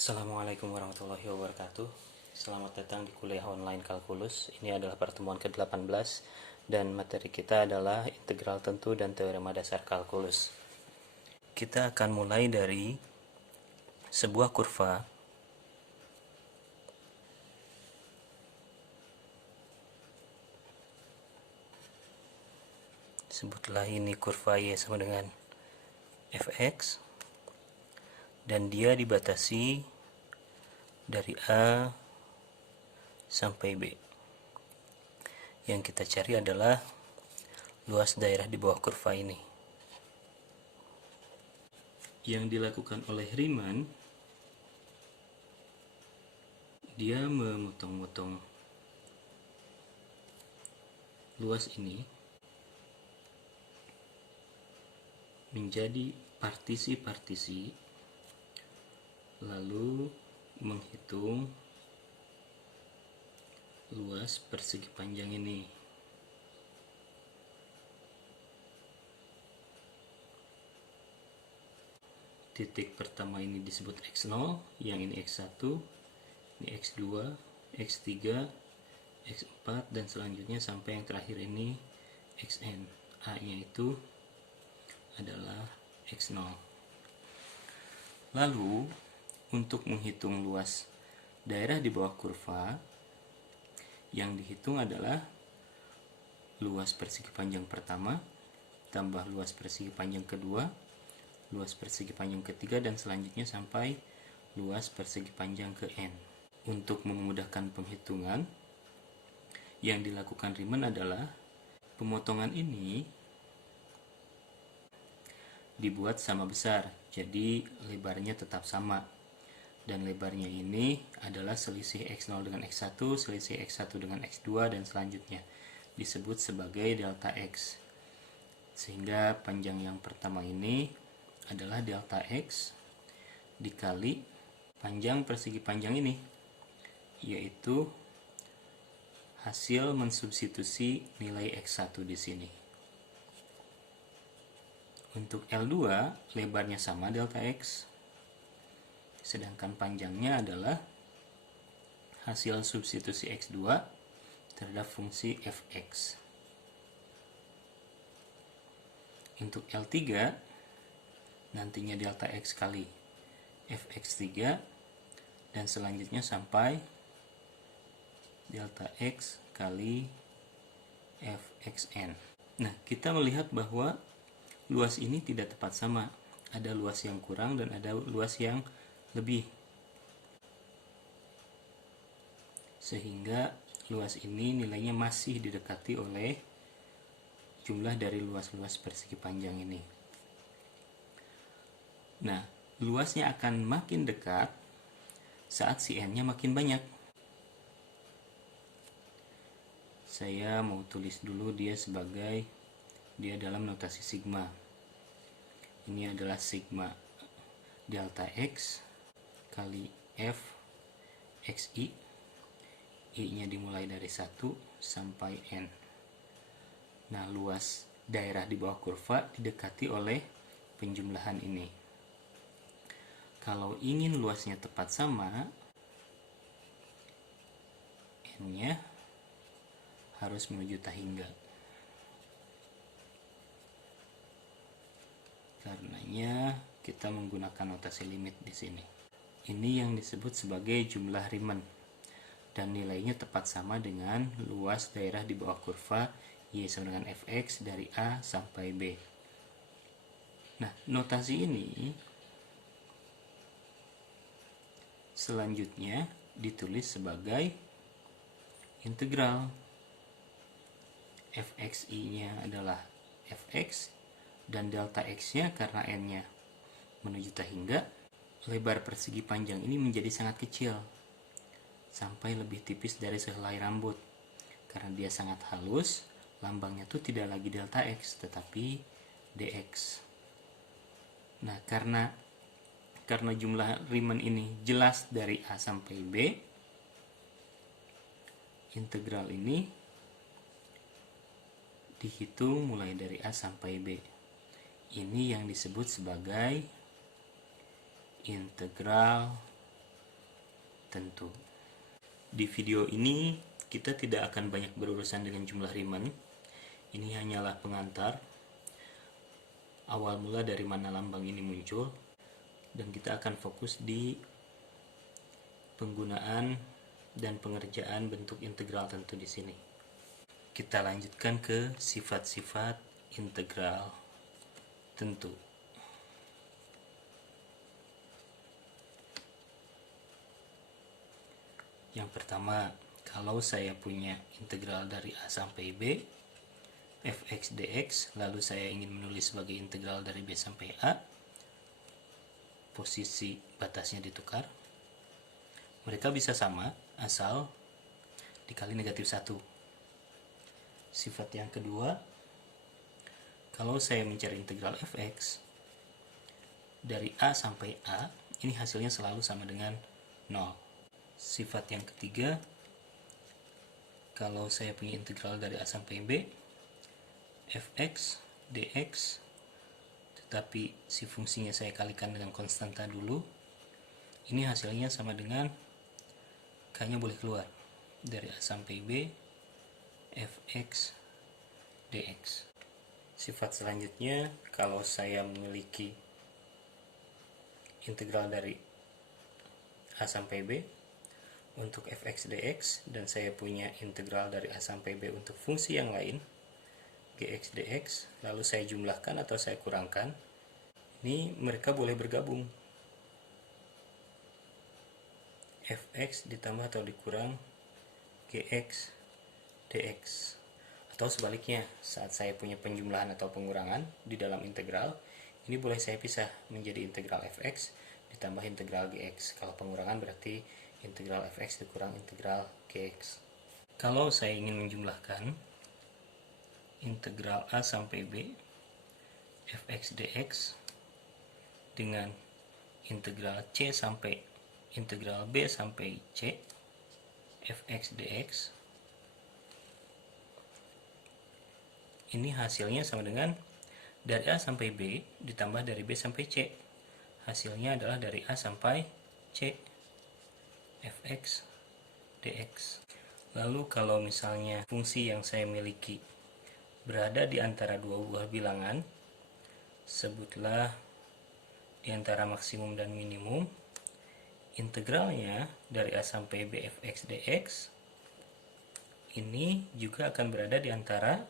Assalamualaikum warahmatullahi wabarakatuh. Selamat datang di kuliah online kalkulus. Ini adalah pertemuan ke-18 dan materi kita adalah integral tentu dan teorema dasar kalkulus. Kita akan mulai dari sebuah kurva sebutlah ini kurva Y sama dengan fx dan dia dibatasi dari A sampai B. Yang kita cari adalah luas daerah di bawah kurva ini. Yang dilakukan oleh Riemann, dia memotong-motong luas ini menjadi partisi-partisi, lalu menghitung luas persegi panjang ini. Titik pertama ini disebut x0, yang ini x1, ini x2, x3, x4, dan selanjutnya sampai yang terakhir ini xn. A-nya itu adalah x0. Lalu untuk menghitung luas daerah di bawah kurva, yang dihitung adalah luas persegi panjang pertama tambah luas persegi panjang kedua, luas persegi panjang ketiga, dan selanjutnya sampai luas persegi panjang ke n. Untuk memudahkan penghitungan, yang dilakukan Riemann adalah pemotongan ini dibuat sama besar, jadi lebarnya tetap sama, dan lebarnya ini adalah selisih x0 dengan x1, selisih x1 dengan x2, dan selanjutnya disebut sebagai delta x. Sehingga panjang yang pertama ini adalah delta x dikali panjang persegi panjang ini, yaitu hasil mensubstitusi nilai x1 di sini. Untuk L2 lebarnya sama delta x, sedangkan panjangnya adalah hasil substitusi x2 terhadap fungsi fx. Untuk L3 nantinya delta x kali fx3, dan selanjutnya sampai delta x kali fxn. Nah, kita melihat bahwa luas ini tidak tepat sama. Ada luas yang kurang dan ada luas yang lebih. Sehingga luas ini nilainya masih didekati oleh jumlah dari luas-luas persegi panjang ini. Nah, luasnya akan makin dekat saat si n-nya makin banyak. Saya mau tulis dulu dia dalam notasi sigma. Ini adalah sigma delta x kali f xi. I-nya dimulai dari 1 sampai n. Nah, luas daerah di bawah kurva didekati oleh penjumlahan ini. Kalau ingin luasnya tepat sama, n-nya harus menuju tahingga. Karenanya kita menggunakan notasi limit di sini. Ini yang disebut sebagai jumlah Riemann, dan nilainya tepat sama dengan luas daerah di bawah kurva Y sama dengan fx dari A sampai B. Nah, notasi ini selanjutnya ditulis sebagai integral. Fxi-nya adalah fx, dan delta x-nya karena n-nya menuju tahingga, lebar persegi panjang ini menjadi sangat kecil, sampai lebih tipis dari sehelai rambut. Karena dia sangat halus, lambangnya tuh tidak lagi delta x, tetapi dx. Nah, karena jumlah Riemann ini jelas dari A sampai B, integral ini dihitung mulai dari A sampai B. Ini yang disebut sebagai integral tentu. Di video ini kita tidak akan banyak berurusan dengan jumlah Riemann. Ini hanyalah pengantar awal mula dari mana lambang ini muncul, dan kita akan fokus di penggunaan dan pengerjaan bentuk integral tentu di sini. Kita lanjutkan ke sifat-sifat integral tentu. Yang pertama, kalau saya punya integral dari A sampai B, fx dx, lalu saya ingin menulis sebagai integral dari B sampai A, posisi batasnya ditukar. Mereka bisa sama, asal dikali negatif 1. Sifat yang kedua, kalau saya mencari integral fx dari A sampai A, ini hasilnya selalu sama dengan 0. Sifat yang ketiga, kalau saya punya integral dari A sampai B, fx dx, tetapi si fungsinya saya kalikan dengan konstanta dulu, ini hasilnya sama dengan k-nya boleh keluar, dari A sampai B, fx dx. Sifat selanjutnya, kalau saya memiliki integral dari A sampai B untuk fx dx, dan saya punya integral dari A sampai B untuk fungsi yang lain, gx dx, lalu saya jumlahkan atau saya kurangkan, ini mereka boleh bergabung, fx ditambah atau dikurang gx dx. Atau sebaliknya, saat saya punya penjumlahan atau pengurangan di dalam integral, ini boleh saya pisah menjadi integral fx ditambah integral gx. Kalau pengurangan berarti integral fx dikurang integral gx. Kalau saya ingin menjumlahkan integral A sampai B fx dx dengan integral C sampai integral B sampai C fx dx, ini hasilnya sama dengan dari A sampai B ditambah dari B sampai C. Hasilnya adalah dari A sampai C fx dx. Lalu kalau misalnya fungsi yang saya miliki berada di antara dua buah bilangan, sebutlah di antara maksimum dan minimum, integralnya dari A sampai B fx dx ini juga akan berada di antara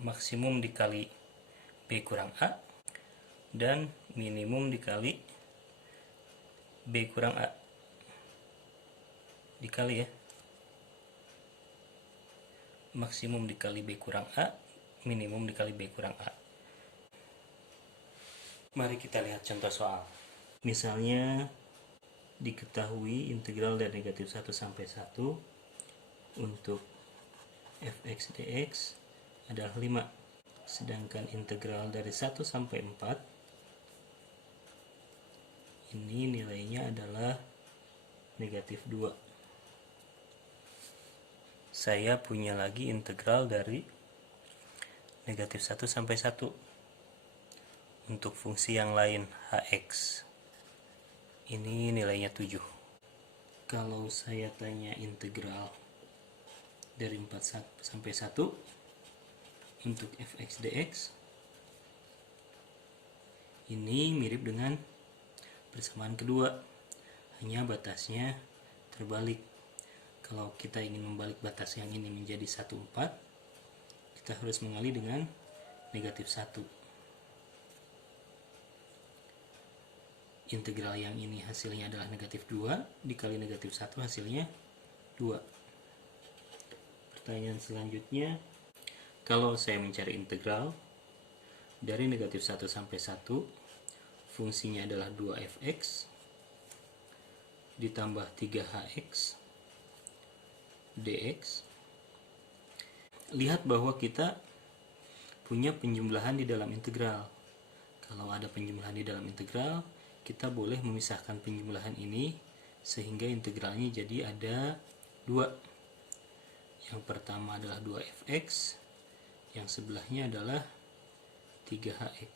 maksimum dikali B kurang A dan minimum dikali B kurang A. Dikali ya, maksimum dikali B kurang A, minimum dikali B kurang A. Mari kita lihat contoh soal. Misalnya diketahui integral dari negatif 1 sampai 1 untuk fx dx adalah 5, sedangkan integral dari 1 sampai 4 ini nilainya adalah negatif 2. Saya punya lagi integral dari negatif 1 sampai 1 untuk fungsi yang lain, hx. Ini nilainya 7. Kalau saya tanya integral dari 4 sampai 1 untuk fx dx, ini mirip dengan persamaan kedua, hanya batasnya terbalik. Kalau kita ingin membalik batas yang ini menjadi 1/4, kita harus mengali dengan negatif 1. Integral yang ini hasilnya adalah negatif 2, dikali negatif 1 hasilnya 2. Pertanyaan selanjutnya, kalau saya mencari integral dari negatif 1 sampai 1, fungsinya adalah 2fx ditambah 3hx dx. Lihat bahwa kita punya penjumlahan di dalam integral. Kalau ada penjumlahan di dalam integral, kita boleh memisahkan penjumlahan ini sehingga integralnya jadi ada 2. Yang pertama adalah 2fx, yang sebelahnya adalah 3hx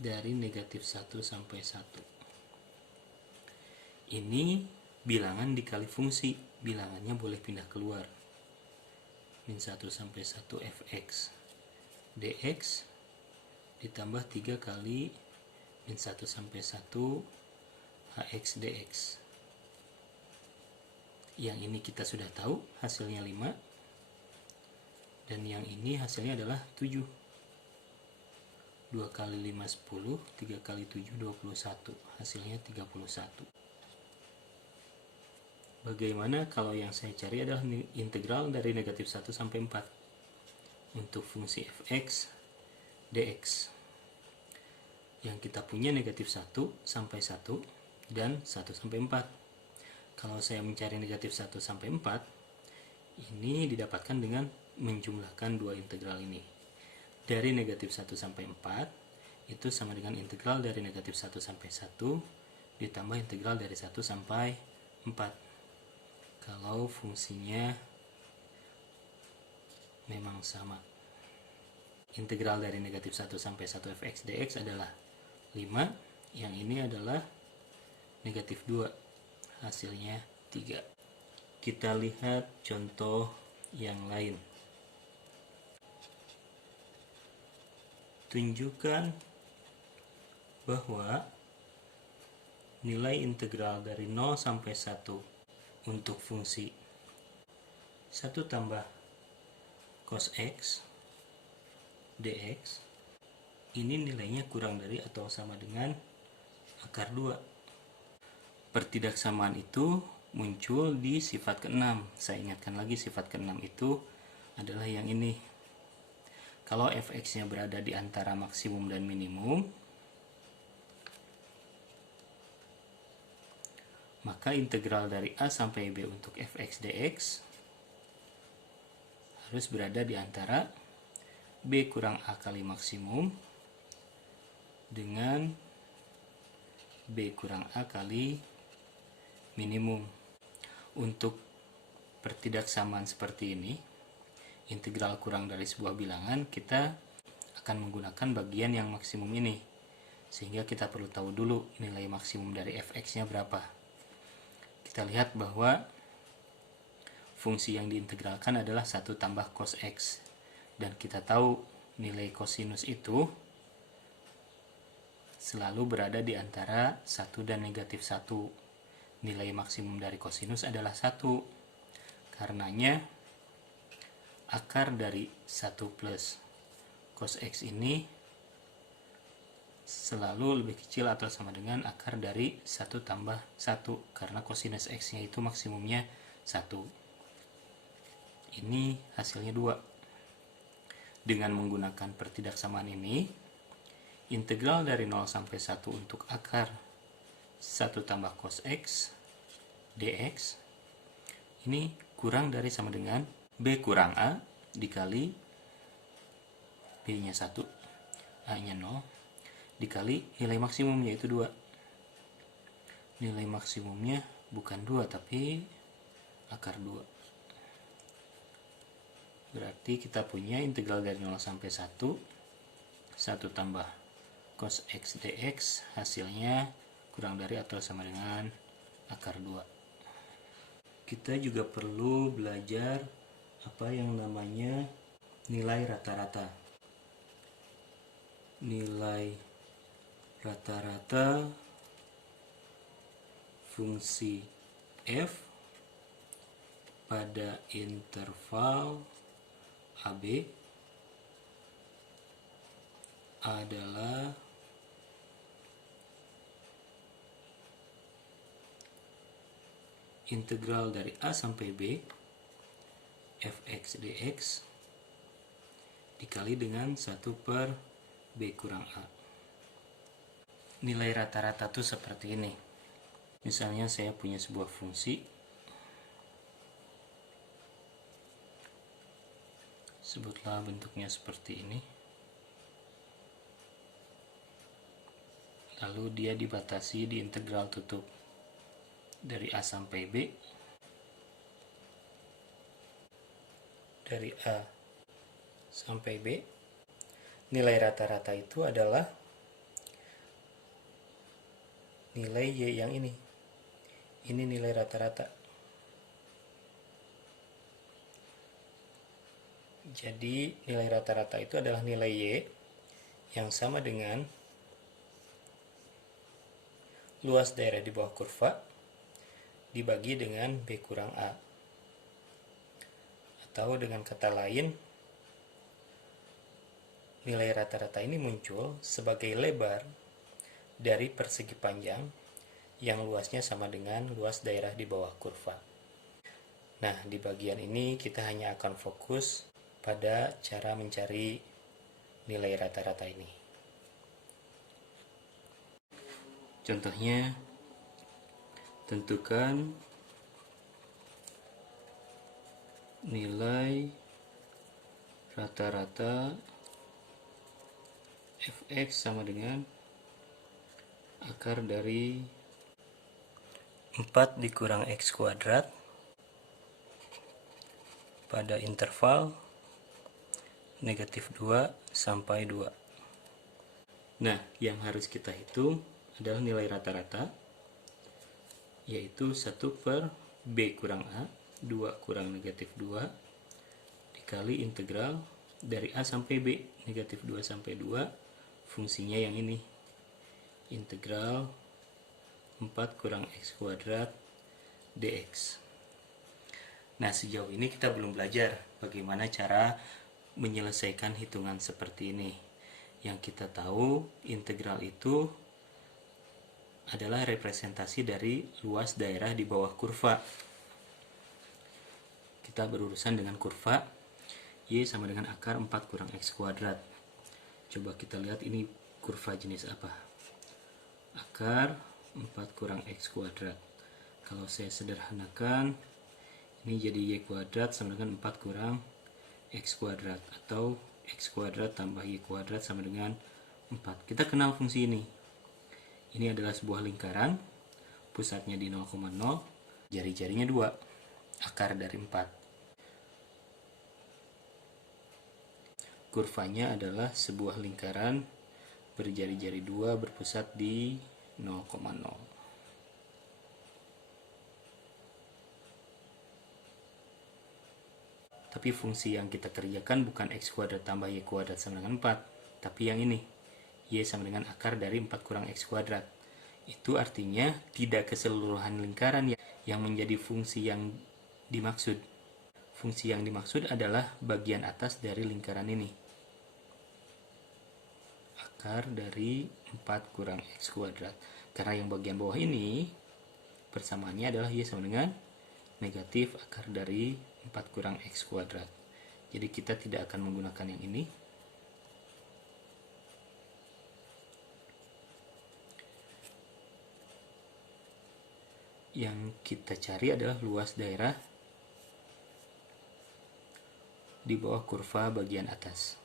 dari negatif 1 sampai 1. Ini bilangan dikali fungsi, bilangannya boleh pindah keluar. Min 1 sampai 1 fx dx ditambah 3 kali min 1 sampai 1 hx dx. Yang ini kita sudah tahu hasilnya 5, dan yang ini hasilnya adalah 7. 2 kali 5 10, 3 kali 7 21, hasilnya 31. Bagaimana kalau yang saya cari adalah integral dari negatif 1 sampai 4 untuk fungsi fx dx. Yang kita punya negatif 1 sampai 1 dan 1 sampai 4. Kalau saya mencari negatif 1 sampai 4, ini didapatkan dengan menjumlahkan dua integral ini. Dari negatif 1 sampai 4, itu sama dengan integral dari negatif 1 sampai 1, ditambah integral dari 1 sampai 4. Kalau fungsinya memang sama. Integral dari negatif 1 sampai 1 fx dx adalah 5, yang ini adalah negatif 2. Hasilnya 3. Kita lihat contoh yang lain. Tunjukkan bahwa nilai integral dari 0 sampai 1 untuk fungsi 1 tambah cos x dx ini nilainya kurang dari atau sama dengan akar 2. Pertidaksamaan itu muncul di sifat ke-6. Saya ingatkan lagi, sifat ke-6 itu adalah yang ini. Kalau fx-nya berada di antara maksimum dan minimum, maka integral dari a sampai b untuk fx dx harus berada di antara b kurang a kali maksimum dengan b kurang a kali minimum. Untuk pertidaksamaan seperti ini, integral kurang dari sebuah bilangan, kita akan menggunakan bagian yang maksimum ini, sehingga kita perlu tahu dulu nilai maksimum dari fx nya berapa. Kita lihat bahwa fungsi yang diintegralkan adalah 1 tambah cos x, dan kita tahu nilai kosinus itu selalu berada di antara 1 dan negatif 1. Nilai maksimum dari kosinus adalah 1. Karenanya akar dari 1 plus cos x ini selalu lebih kecil atau sama dengan akar dari 1 tambah 1, karena kosinus x nya itu maksimumnya 1. Ini hasilnya 2. Dengan menggunakan pertidaksamaan ini, integral dari 0 sampai 1 untuk akar 1 tambah cos x dx ini kurang dari sama dengan b kurang a dikali b nya 1, a nya 0, dikali nilai maksimum yaitu 2. Nilai maksimumnya bukan 2 tapi akar 2. Berarti kita punya integral dari 0 sampai 1 tambah cos x dx hasilnya kurang dari atau sama dengan akar 2. Kita juga perlu belajar apa yang namanya nilai rata-rata. Nilai rata-rata fungsi f pada interval AB adalah integral dari a sampai b fx dx dikali dengan 1 per b kurang a. Nilai rata-rata itu seperti ini. Misalnya saya punya sebuah fungsi, sebutlah bentuknya seperti ini, lalu dia dibatasi di integral tutup dari a sampai b, dari a sampai b. Nilai rata-rata itu adalah nilai y yang ini, Ini nilai rata-rata. Jadi nilai rata-rata itu adalah nilai Y yang sama dengan luas daerah di bawah kurva dibagi dengan B kurang A. Atau dengan kata lain, nilai rata-rata ini muncul sebagai lebar dari persegi panjang yang luasnya sama dengan luas daerah di bawah kurva. Nah, di bagian ini kita hanya akan fokus pada cara mencari nilai rata-rata ini. Contohnya, tentukan nilai rata-rata fx sama dengan akar dari 4 dikurang x kuadrat pada interval negatif 2 sampai 2. Nah, yang harus kita hitung adalah nilai rata-rata, yaitu 1 per B kurang A, 2 kurang negatif 2, dikali integral dari A sampai B, negatif 2 sampai 2, fungsinya yang ini, integral 4 kurang x kuadrat dx. Nah, sejauh ini kita belum belajar bagaimana cara menyelesaikan hitungan seperti ini. Yang kita tahu, integral itu adalah representasi dari luas daerah di bawah kurva. Kita berurusan dengan kurva Y sama dengan akar 4 kurang x kuadrat. Coba kita lihat ini kurva jenis apa. Akar 4 kurang x kuadrat. Kalau saya sederhanakan, ini jadi y kuadrat sama dengan 4 kurang x kuadrat, atau x kuadrat tambah y kuadrat sama dengan 4. Kita kenal fungsi ini. Ini adalah sebuah lingkaran, pusatnya di 0,0, jari-jarinya 2, akar dari 4. Kurvanya adalah sebuah lingkaran berjari-jari 2 berpusat di 0,0. Tapi fungsi yang kita kerjakan bukan x kuadrat tambah y kuadrat sama dengan 4, tapi yang ini, y sama dengan akar dari 4 kurang x kuadrat. Itu artinya tidak keseluruhan lingkaran yang menjadi fungsi yang dimaksud. Fungsi yang dimaksud adalah bagian atas dari lingkaran ini. Akar dari 4 kurang x kuadrat. Karena yang bagian bawah ini, persamaannya adalah y sama dengan negatif akar dari 4 kurang x kuadrat. Jadi kita tidak akan menggunakan yang ini. Yang kita cari adalah luas daerah di bawah kurva bagian atas.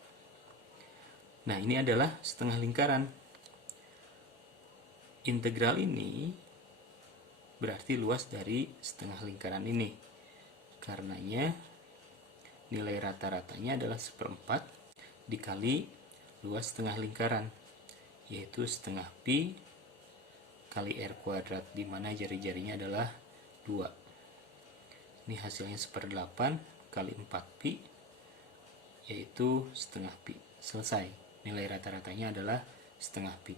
Nah, ini adalah setengah lingkaran. Integral ini berarti luas dari setengah lingkaran ini. Karenanya nilai rata-ratanya adalah 1/4 dikali luas setengah lingkaran, yaitu setengah pi kali r kuadrat, di mana jari-jarinya adalah 2. Ini hasilnya 1/8 kali 4 pi, yaitu setengah pi. Selesai. Nilai rata-ratanya adalah setengah pi.